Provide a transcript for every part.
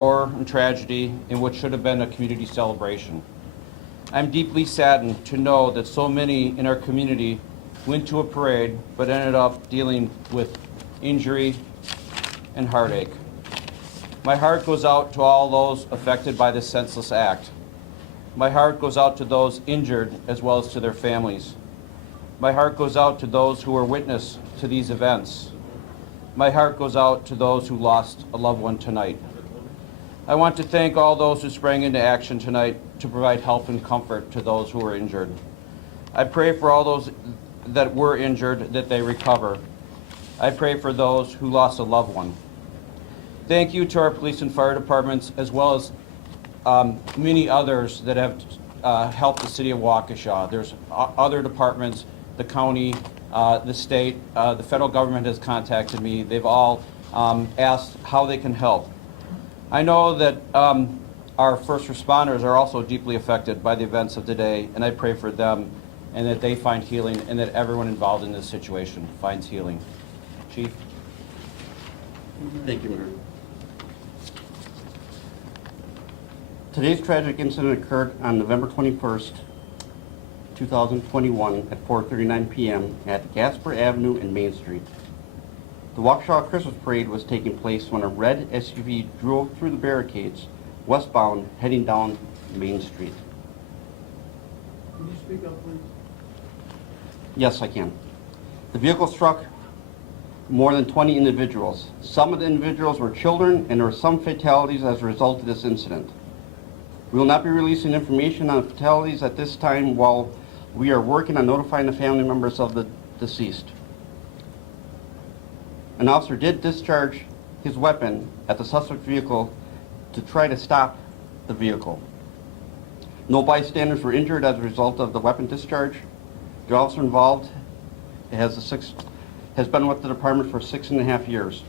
horror and tragedy in what should have been a community celebration. I'm deeply saddened to know that so many in our community went to a parade but ended up dealing with injury and heartache. My heart goes out to all those affected by this senseless act. My heart goes out to those injured as well as to their families. My heart goes out to those who were witness to these events. My heart goes out to those who lost a loved one tonight. I want to thank all those who sprang into action tonight to provide help and comfort to those who were injured. I pray for all those that were injured that they recover. I pray for those who lost a loved one. Thank you to our police and fire departments, as well as many others that have helped the city of Waukesha. There's other departments, the county, the state, the federal government has contacted me. They've all asked how they can help. I know that our first responders are also deeply affected by the events of today, and I pray for them and that they find healing and that everyone involved in this situation finds healing. Chief? Thank you, Mayor. Today's tragic incident occurred on November 21st, 2021 at 4:39 p.m. at Gasper Avenue and Main Street. The Waukesha Christmas Parade was taking place when a red SUV drove through the barricades westbound heading down Main Street. Can you speak up, please? Yes, I can. The vehicle struck more than 20 individuals. Some of the individuals were children, and there were some fatalities as a result of this incident. We will not be releasing information on fatalities at this time while we are working on notifying the family members of the deceased. An officer did discharge his weapon at the suspect vehicle to try to stop the vehicle. No bystanders were injured as a result of the weapon discharge. The officer involved has been with the department for 6.5 years.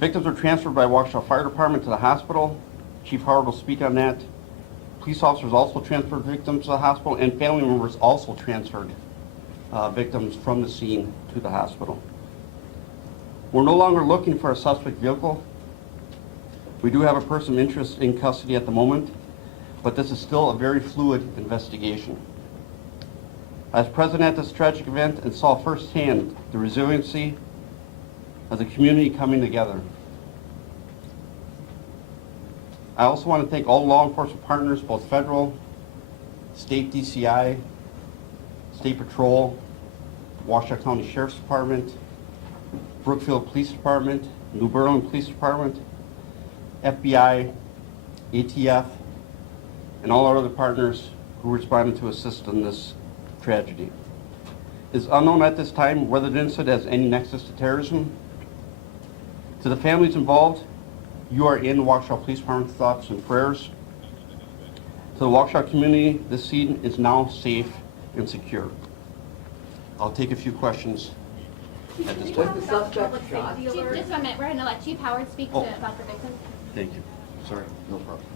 Victims were transferred by Waukesha Fire Department to the hospital. Chief Howard will speak on that. Police officers also transferred victims to the hospital, and family members also transferred victims from the scene to the hospital. We're no longer looking for a suspect vehicle. We do have a person of interest in custody at the moment, but this is still a very fluid investigation. I was present at this tragic event and saw firsthand the resiliency of the community coming together. I also want to thank all law enforcement partners, both federal, state DCI, state patrol, Waukesha County Sheriff's Department, Brookfield Police Department, New Berlin Police Department, FBI, ATF, and all our other partners who responded to assist in this tragedy. It is unknown at this time whether the incident has any nexus to terrorism. To the families involved, you are in the Waukesha Police Department's thoughts and prayers. To the Waukesha community, this scene is now safe and secure. I'll take a few questions at this time. The suspect shot. Chief, just a minute. We're going to let Chief Howard speak about the victim. Thank you. Sorry, no problem.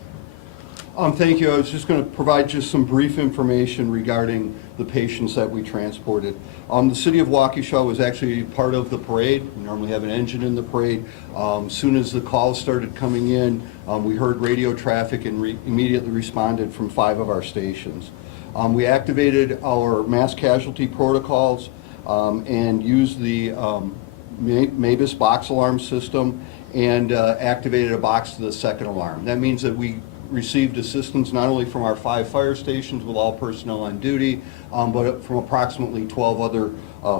Thank you. I was just going to provide just some brief information regarding the patients that we transported. The city of Waukesha was actually part of the parade. We normally have an engine in the parade. As soon as the calls started coming in, we heard radio traffic and immediately responded from 5 of our stations. We activated our mass casualty protocols and used the MABUS box alarm system and activated a box to the second alarm. That means that we received assistance not only from our 5 fire stations with all personnel on duty, but from approximately 12 other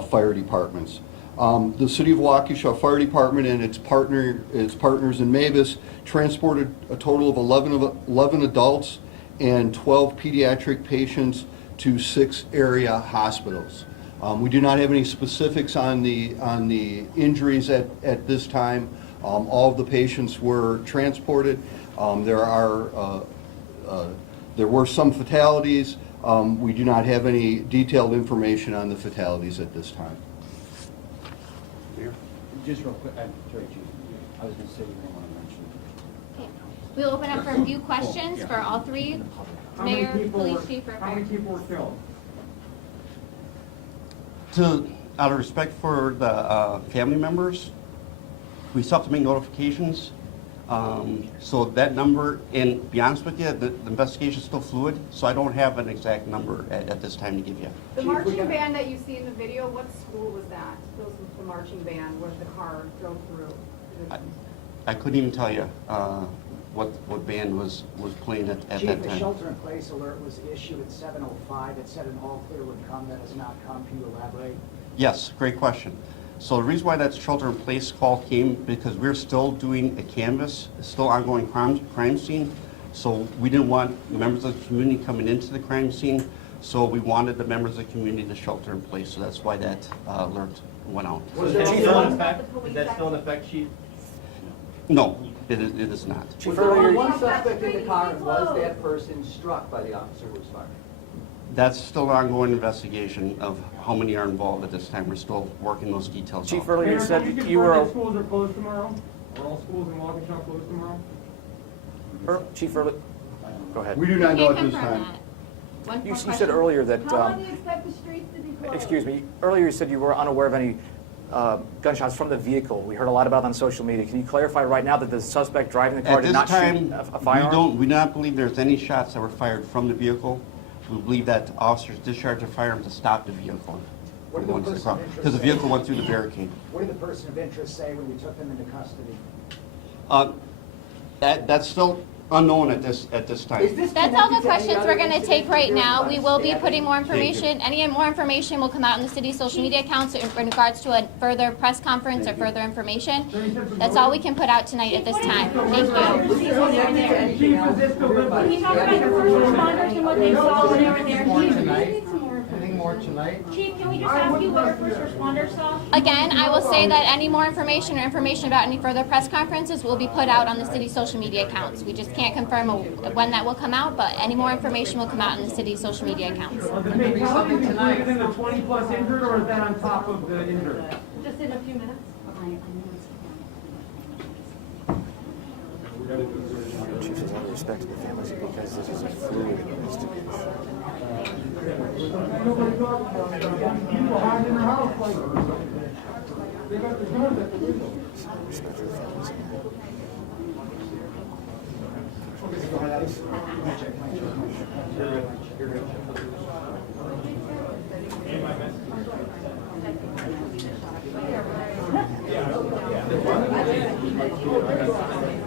fire departments. The City of Waukesha Fire Department and its partners in MABUS transported a total of 11 adults and 12 pediatric patients to 6 area hospitals. We do not have any specifics on the injuries at this time. All of the patients were transported. There were some fatalities. We do not have any detailed information on the fatalities at this time. Mayor? Just real quick, I'm sorry, Chief. I was going to say you may want to mention. Okay. We'll open up for a few questions for all three. Mayor, police chief, or How many people were killed? Out of respect for the family members, we still have to make notifications. So that number, and to be honest with you, the investigation's still fluid, so I don't have an exact number at this time to give you. The marching band that you see in the video, what school was that? Those was the marching band where the car drove through. I couldn't even tell you what band was playing at that Chief, a time. shelter-in-place alert was issued at 7:05. It said an all-clear would come. That has not come. Can you elaborate? Yes, great question. So the reason why that shelter-in-place call came, because we're still doing a canvas, it's still ongoing crime scene. So we didn't want members of the community coming into the crime scene, so we wanted the members of the community to shelter in place. So that's why that alert went out. Was that still in effect? Is that still in effect, Chief? No, it is not. Chief, Was there earlier, one suspect in the car, and was that person struck by the officer who was fired? That's still an ongoing investigation of how many are involved at this time. We're still working those details Chief, out. earlier you Mayor, said can that you you were. confirm that schools are closed tomorrow? Are all schools in Waukesha closed tomorrow? Chief, earlier. Go ahead. We do not know Can't at this confirm time. that. One You more said question. earlier that. How long do you expect the streets to be closed? Excuse me. Earlier you said you were unaware of any gunshots from the vehicle. We heard a lot about it on social media. Can you clarify right now that the suspect driving the car At did this not time, shoot a firearm? we do not believe there's any shots that were fired from the vehicle. We believe that officers discharged a firearm to stop the vehicle What from did the going to the person car. of interest Because the say? vehicle went through the barricade. What did the person of interest say when you took them into custody? That's still unknown at this time. Is this That's all the connected to any questions we're other gonna incidents take right during now. the We will be stabbing? putting more Thank you. information, any more information will come out in the city's social media accounts in regards to a further press conference or further information. That's all we can put out tonight at this time. Thank you. Chief, is this deliberate? Can you talk about the first responders and what they saw when they were there? Chief, Anything more tonight? Chief, can we just ask you what our first responders saw? Again, I will say that any more information or information about any further press conferences will be put out on the city's social media accounts. We just can't confirm when that will come out, but any more information will come out in the city's social media accounts. Are the fatalities included in the 20-plus injured, or is that on top of the injured? Just in a few minutes. Chief, with all respect to the families, because this is a fluid investigation. Nobody talks about it. People hiding in their house like, they got the guns at the window. Respect to the families. Yeah.